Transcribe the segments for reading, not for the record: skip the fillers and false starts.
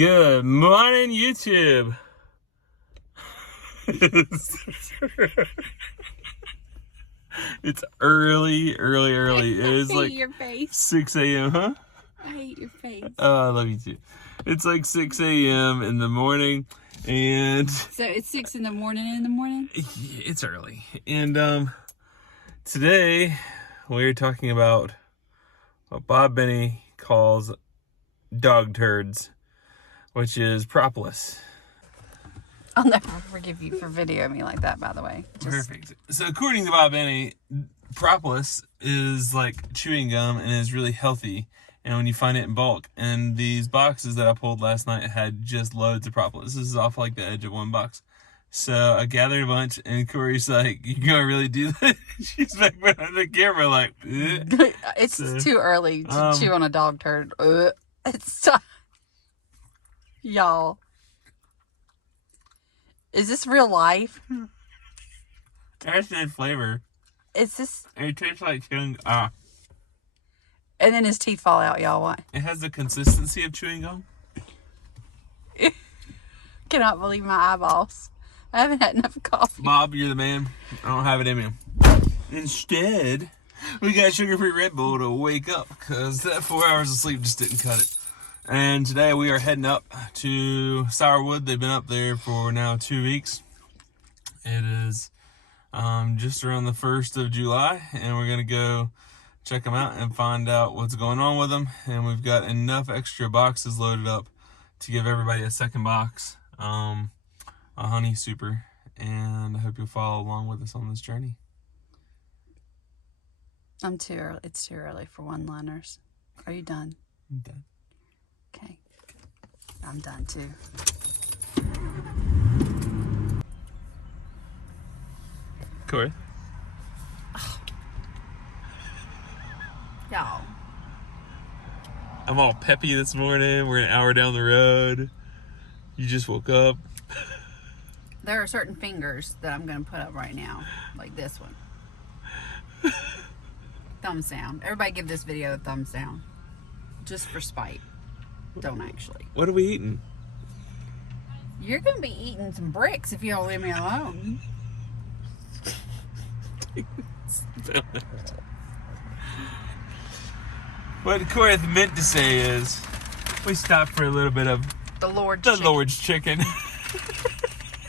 Good morning, YouTube. It's early. It is like your face. 6 a.m., huh? I hate your face. Oh, I love you too. It's like 6 a.m. in the morning, and So it's 6 in the morning? it's early. And today we're talking about what Bob Benny calls dog turds, which is propolis. I'll never forgive you for videoing me like that, by the way. Perfect. So according to Bob Benny, propolis is like chewing gum and is really healthy. And when you find it in bulk, and these boxes that I pulled last night had just loads of propolis. This is off like the edge of one box. So I gathered a bunch, and Cori's like, "You gonna really do that?" She's back behind the camera, like, "Ugh." It's too early to chew on a dog turd. It's so... Y'all. Is this real life? It has that flavor. Is this... It tastes like chewing. And then his teeth fall out, y'all. What? It has the consistency of chewing gum. Cannot believe my eyeballs. I haven't had enough coffee. Bob, you're the man. I don't have it in me. Instead, we got sugar-free Red Bull to wake up, because that 4 hours of sleep just didn't cut it. And today we are heading up to Sourwood. They've been up there for now 2 weeks. It is just around the 1st of July, and we're going to go check them out and find out what's going on with them. And we've got enough extra boxes loaded up to give everybody a second box, a honey super. And I hope you'll follow along with us on this journey. I'm too early. It's too early for one-liners. Are you done? I'm done. Okay. I'm done too. Cori? Y'all. I'm all peppy this morning. We're an hour down the road. You just woke up. There are certain fingers that I'm going to put up right now. Like this one. Thumbs down. Everybody give this video a thumbs down. Just for spite. Don't actually. What are we eating? You're going to be eating some bricks if you don't leave me alone. What Cori meant to say is, we stopped for a little bit of The Lord's the chicken. Lord's chicken.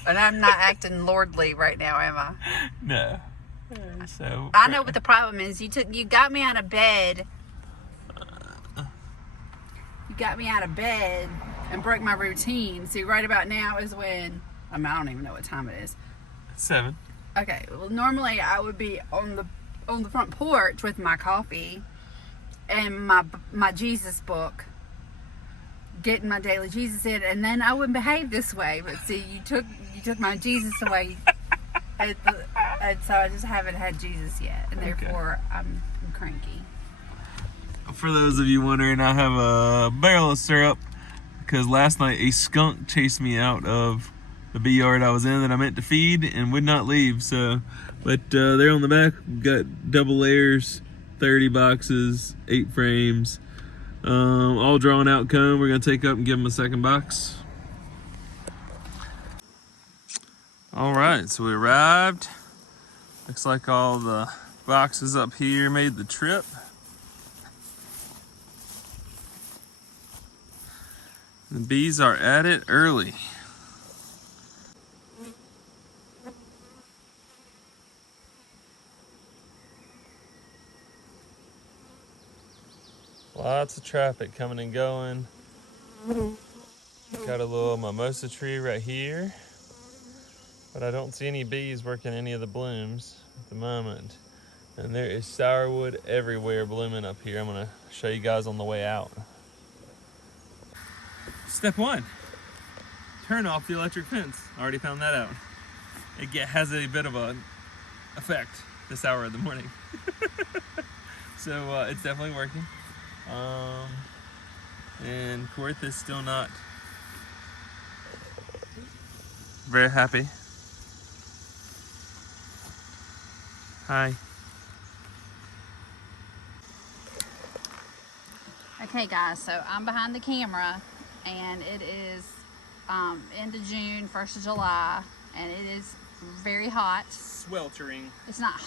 And I'm not acting lordly right now, am I? No. So I know what the problem is. You got me out of bed. You got me out of bed and broke my routine. See, right about now is when I don't even know what time it is. 7. Okay. Well, normally I would be on the front porch with my coffee and my Jesus book, getting my daily Jesus in, and then I wouldn't behave this way. But see, you took my Jesus away, and so I just haven't had Jesus yet, and therefore I'm cranky. For those of you wondering, I have a barrel of syrup because last night a skunk chased me out of the bee yard I was in that I meant to feed and would not leave. So, but there on the back, we've got double layers, 30 boxes, 8 frames, all drawn out comb. We're gonna take up and give them a second box. All right, so we arrived. Looks like all the boxes up here made the trip. The bees are at it early. Lots of traffic coming and going. Got a little mimosa tree right here, but I don't see any bees working any of the blooms at the moment. And there is sourwood everywhere blooming up here. I'm gonna show you guys on the way out. Step 1, turn off the electric fence. Already found that out. It has a bit of an effect this hour of the morning. So it's definitely working. And Korth is still not very happy. Hi. Okay guys, so I'm behind the camera and it is end of June, 1st of July, and it is very hot. Sweltering. It's not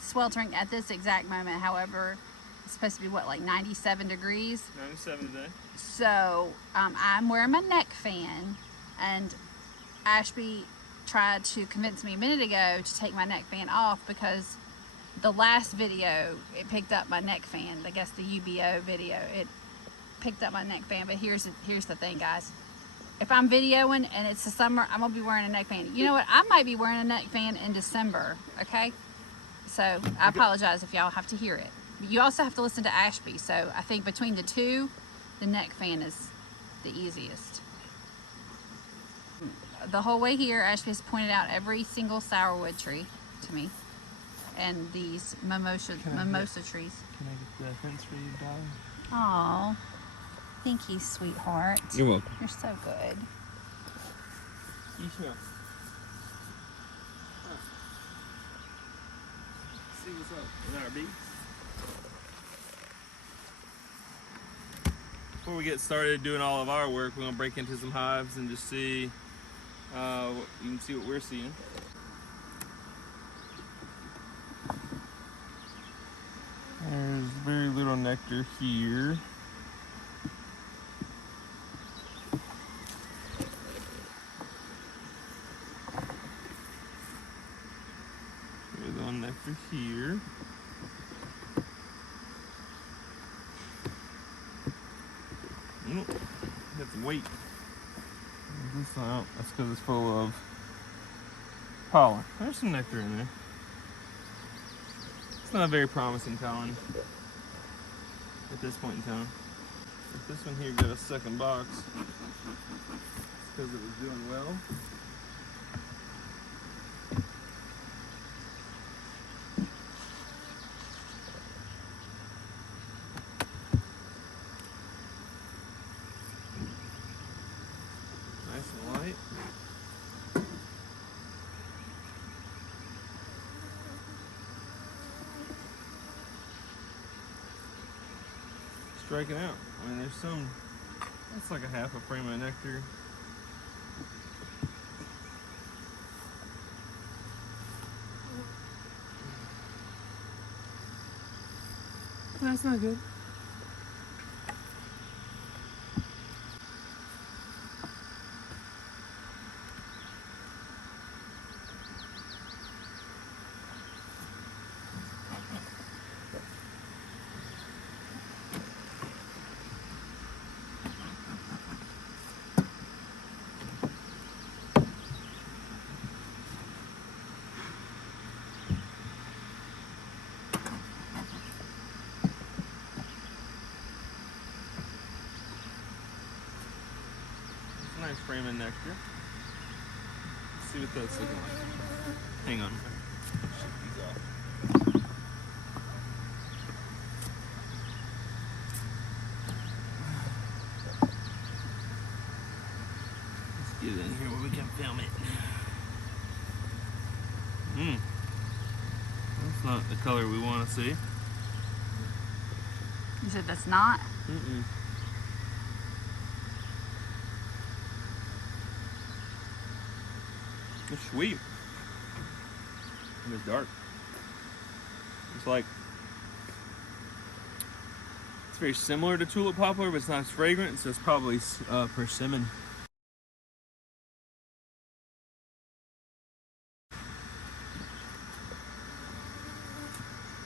sweltering at this exact moment. However, it's supposed to be what, like 97 degrees? 97 today. So I'm wearing my neck fan, and Ashby tried to convince me a minute ago to take my neck fan off because the last video it picked up my neck fan. I guess the UBO video, it picked up my neck fan. But here's the thing, guys. If I'm videoing and it's the summer, I'm gonna be wearing a neck fan. You know what? I might be wearing a neck fan in December. Okay, so I apologize if y'all have to hear it. But you also have to listen to Ashby. So I think between the two, the neck fan is the easiest. The whole way here, Ashby has pointed out every single sourwood tree to me, and these mimosa trees. Can I get the fence for you, darling? Oh, thank you, sweetheart. You're welcome. You're so good. You sure? See what's up with our bees. Before we get started doing all of our work, we're gonna break into some hives and just see. You can see what we're seeing. There's very little nectar here. There's a little nectar here. Got some weight. This out. That's because it's full of pollen. There's some nectar in there. It's not a very promising colony at this point in time. If this one here got a second box, it's because it was doing well. Nice and light. Striking out. I mean, there's some, that's like a half a frame of nectar. That's not good. Nice frame of nectar. Let's see what that's looking like. Hang on. Shake these off. Let's get it in here where we can film it. That's not the color we want to see. You said that's not? Mm-mm. It's sweet. And it's dark. It's like, it's very similar to tulip poplar, but it's not as fragrant, so it's probably persimmon.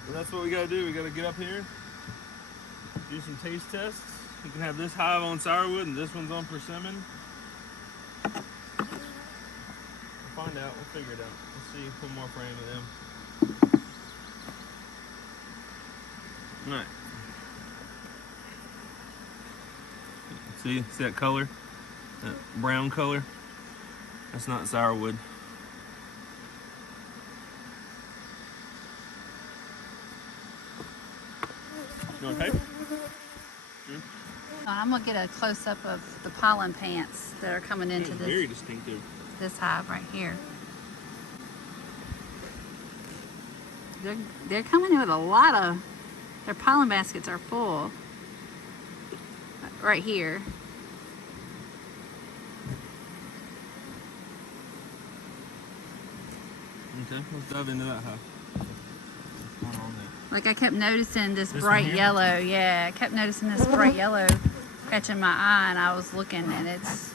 Well, that's what we gotta do. We gotta get up here, do some taste tests. You can have this hive on sourwood and this one's on persimmon. Find out, we'll figure it out. Let's see one more frame of them. Alright. See that color? That brown color? That's not sourwood. You okay? I'm gonna get a close up of the pollen pants that are coming into It's this. very distinctive. This hive right here. They're coming in with a lot of, their pollen baskets are full right here. Okay, let's dive into that hive. What's going on there? Like I kept noticing this This one bright here? yellow. Yeah, I kept noticing this bright yellow catching my eye, and I was looking, and it's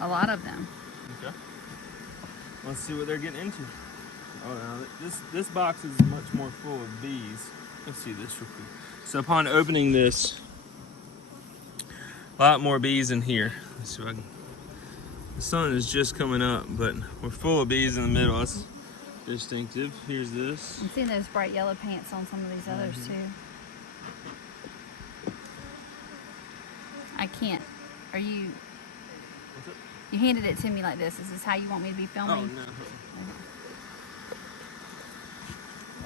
a lot of them. Okay. Let's see what they're getting into. Oh, now this box is much more full of bees. Let's see this real quick. So upon opening this, a lot more bees in here. Let's see if I can. The sun is just coming up, but we're full of bees in the middle. That's distinctive. Here's this. I'm seeing those bright yellow pants on some of these others too. I can't. Are you? What's it? You handed it to me like this. Is this how you want me to be filming? Oh, no.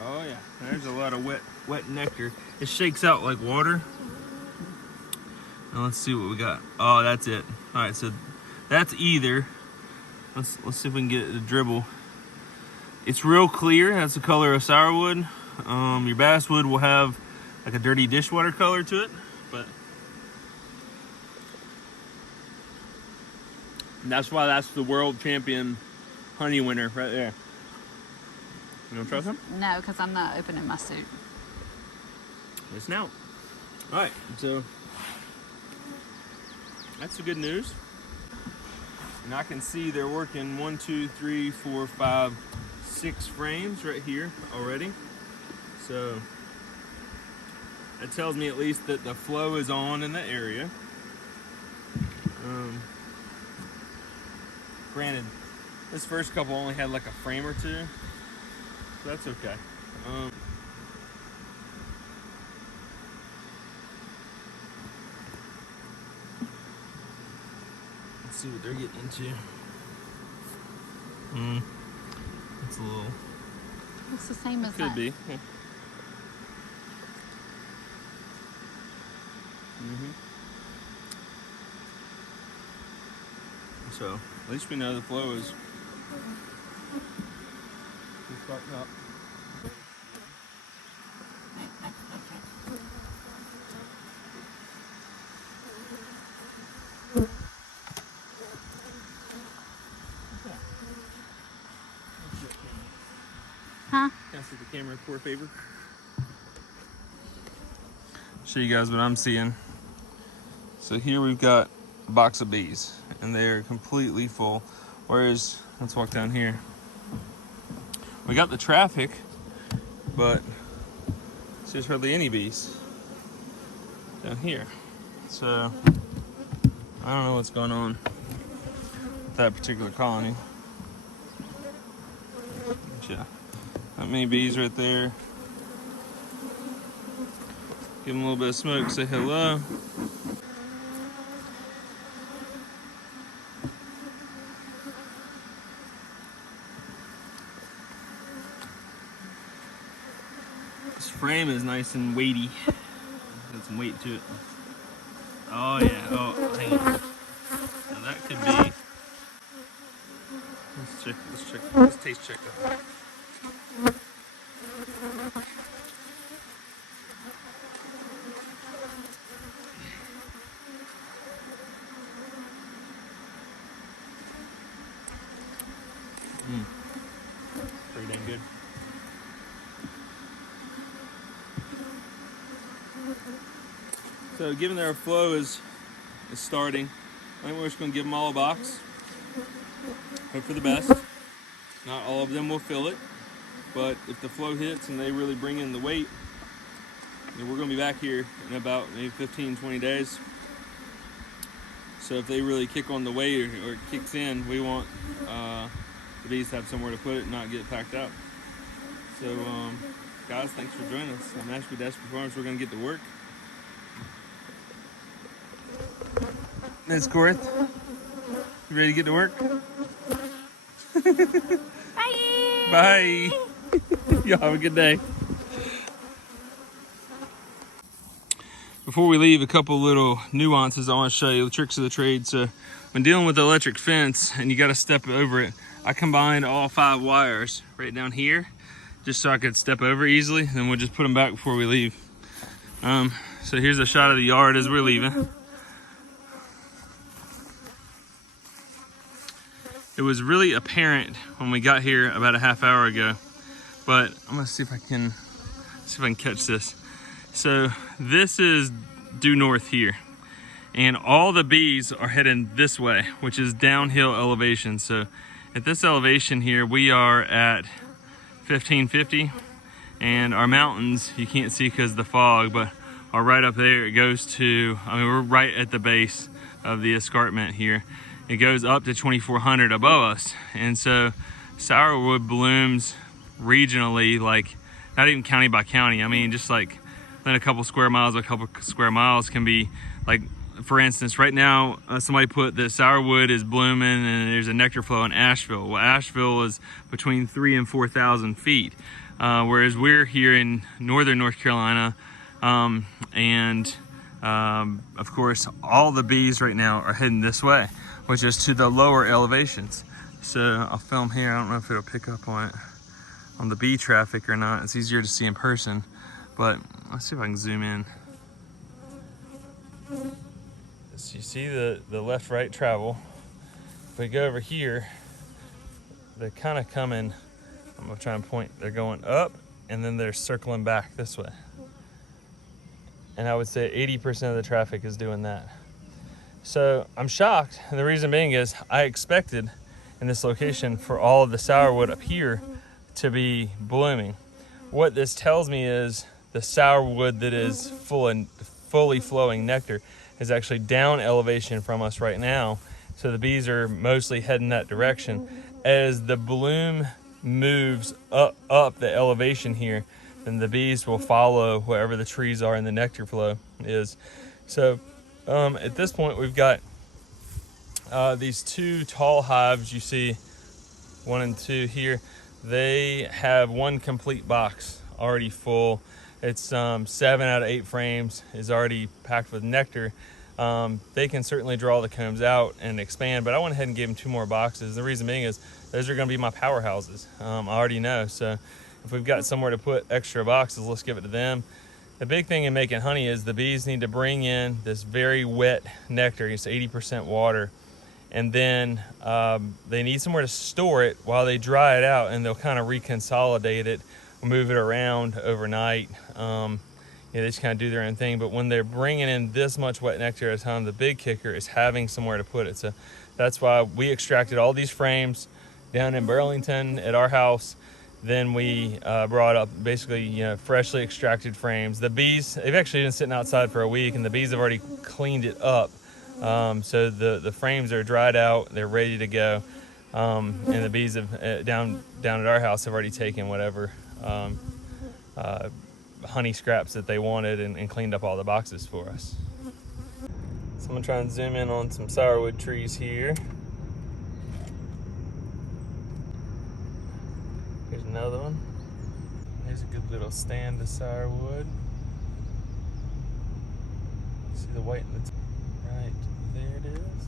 Oh yeah, there's a lot of wet nectar. It shakes out like water. Now let's see what we got. Oh, that's it. All right, so that's either. Let's see if we can get it to dribble. It's real clear. That's the color of sourwood. Your basswood will have like a dirty dishwater color to it, but that's why that's the world champion honey winner right there. You want to try some? No, because I'm not opening my suit. It's now. All right, so that's the good news. And I can see they're working 1, 2, 3, 4, 5, 6 frames right here already. So that tells me at least that the flow is on in the area. Granted, this first couple only had like a frame or two, so that's okay. Let's see what they're getting into. It's a little. It's the same as Could that. be. Yeah. So at least we know the flow is starting up. Huh? Can I see the camera for a favor? Show you guys what I'm seeing. So here we've got a box of bees, and they're completely full. Whereas, let's walk down here. We got the traffic, but there's hardly any bees down here. So I don't know what's going on with that particular colony. But yeah, not many bees right there. Give them a little bit of smoke, say hello. This frame is nice and weighty. Got some weight to it. Oh yeah, oh, hang on. Now that could be. Let's taste check that. Pretty dang good. So given their flow is starting, I think we're just going to give them all a box. Hope for the best. Not all of them will fill it, but if the flow hits and they really bring in the weight, then we're going to be back here in about maybe 15, 20 days. So if they really kick on the weight or it kicks in, we want the bees to have somewhere to put it and not get packed out. So guys, thanks for joining us on Ashby Desperate Farms. We're going to get to work. Miss Corth, you ready to get to work? Bye! Bye! Y'all have a good day. Before we leave, a couple little nuances I want to show you, the tricks of the trade. So when dealing with the electric fence and you got to step over it, I combined all 5 wires right down here just so I could step over easily, and then we'll just put them back before we leave. So here's a shot of the yard as we're leaving. It was really apparent when we got here about a half hour ago, but I'm gonna see if I can catch this. So this is due north here, and all the bees are heading this way, which is downhill elevation. So at this elevation here, we are at 1550, and our mountains you can't see because of the fog, but are right up there. It goes to, I mean, we're right at the base of the escarpment here. It goes up to 2400 above us. And so Sourwood blooms regionally, like not even county by county. I mean, just like within a couple square miles, can be like, for instance, right now, somebody put that Sourwood is blooming and there's a nectar flow in Asheville. Well, Asheville is between 3,000 and 4,000 feet. Whereas we're here in northern North Carolina, of course, all the bees right now are heading this way, which is to the lower elevations. So I'll film here. I don't know if it'll pick up on it, on the bee traffic or not. It's easier to see in person, but let's see if I can zoom in. So you see the left-right travel. If we go over here, they're kind of coming, I'm gonna try and point, they're going up and then they're circling back this way. And I would say 80% of the traffic is doing that. So I'm shocked, and the reason being is I expected in this location for all of the sourwood up here to be blooming. What this tells me is the sourwood that is fully flowing nectar is actually down elevation from us right now. So the bees are mostly heading that direction. As the bloom moves up the elevation here, then the bees will follow wherever the trees are and the nectar flow is. So at this point, we've got these two tall hives you see, 1 and 2 here. They have one complete box already full. It's 7 out of 8 frames is already packed with nectar. They can certainly draw the combs out and expand, but I went ahead and gave them 2 more boxes. The reason being is those are going to be my powerhouses. I already know. So if we've got somewhere to put extra boxes, let's give it to them. The big thing in making honey is the bees need to bring in this very wet nectar. It's 80% water. And then they need somewhere to store it while they dry it out, and they'll kind of reconsolidate it, move it around overnight. They just kind of do their own thing. But when they're bringing in this much wet nectar at a time, the big kicker is having somewhere to put it. So that's why we extracted all these frames down in Burlington at our house. Then we brought up basically, freshly extracted frames. The bees, they've actually been sitting outside for a week, and the bees have already cleaned it up. So the frames are dried out, they're ready to go. And the bees have down at our house have already taken whatever honey scraps that they wanted and cleaned up all the boxes for us. So I'm gonna try and zoom in on some sourwood trees here. Here's another one. Here's a good little stand of sourwood. See the white in the right there it is.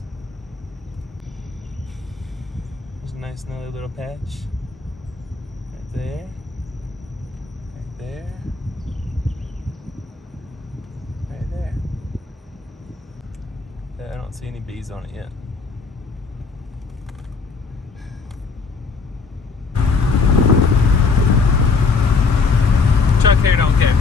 There's a nice another little patch. Right there. Right there. Right there. I don't see any bees on it yet. Truck here don't care.